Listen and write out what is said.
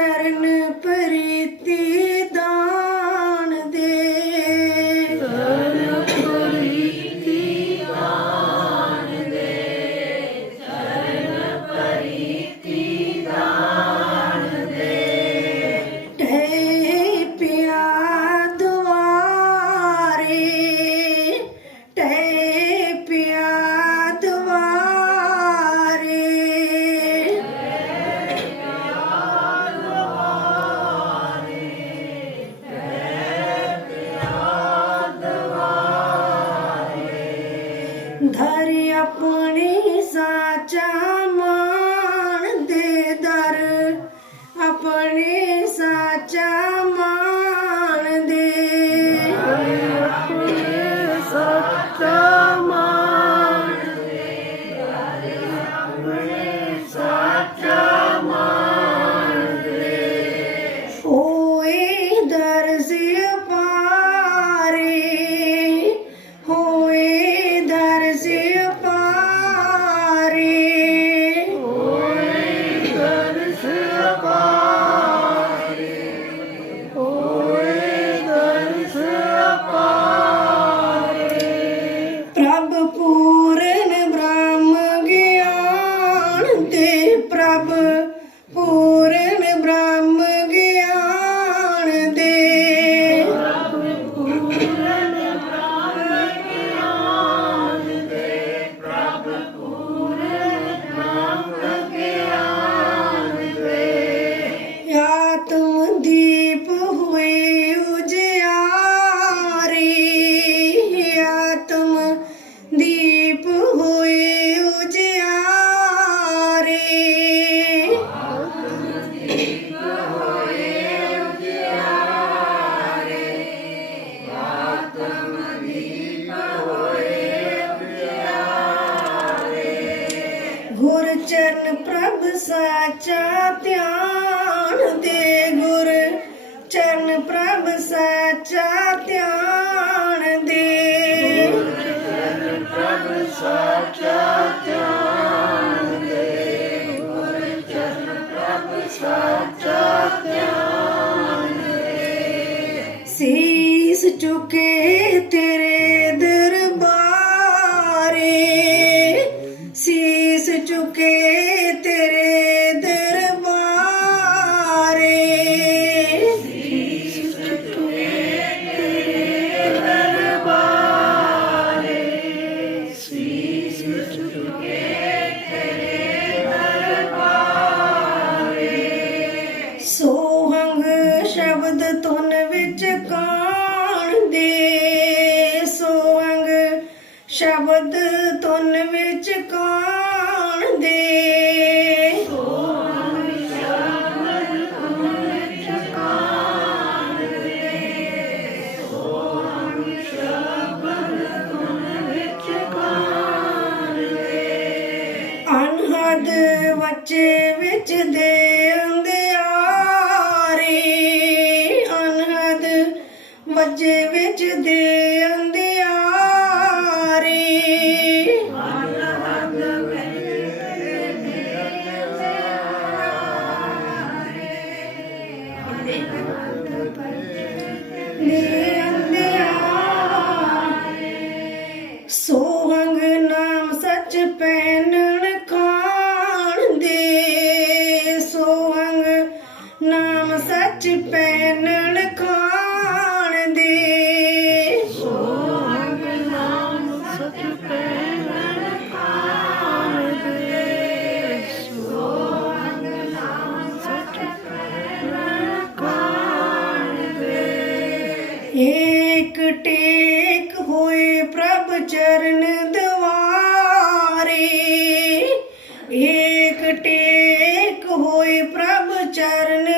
ਚਰਨ ਪ੍ਰੀਤੀ ਦਾ ਸਾਚਾ ਧਿਆਨ ਦੇ ਗੁਰ, ਚਰਨ ਪ੍ਰਭ ਸਾਚਾ ਧਿਆਨ ਦੇ। ਪ੍ਰਭ ਸਾਚਾ ਧਿਆਨ ਦੇ ਗੁਰ ਚਰਨ ਪ੍ਰਭ ਸਾਚਾ ਧਿਆਨ ਸੀਸ ਚੁਕੇ ਸ਼ਬਦ ਤੁਨ ਵਿੱਚ ਕਾਣ ਦੇ। ਅਨਹਦ ਬੱਚੇ ਵਿੱਚ ਦੇ। ਸੱਚ ਪੈਣਨ ਖਾਣ ਦੇ ਸੋਹੰਗ ਨਾਮ ਸਚ ਪੈਣ ਖਾਨ ਦੇ ਸੋਹੰਗ ਨਾਮ ਸਚ ਪੈਣ ਖਾਨ ਦੇ। ਏਕ ਟੇਕ ਹੋਏ ਪ੍ਰਭ ਚਰਨ ਦਵਾਰੇ। ਏਕ ਟੇਕ ਹੋਏ ਪ੍ਰਭ ਚਰਨ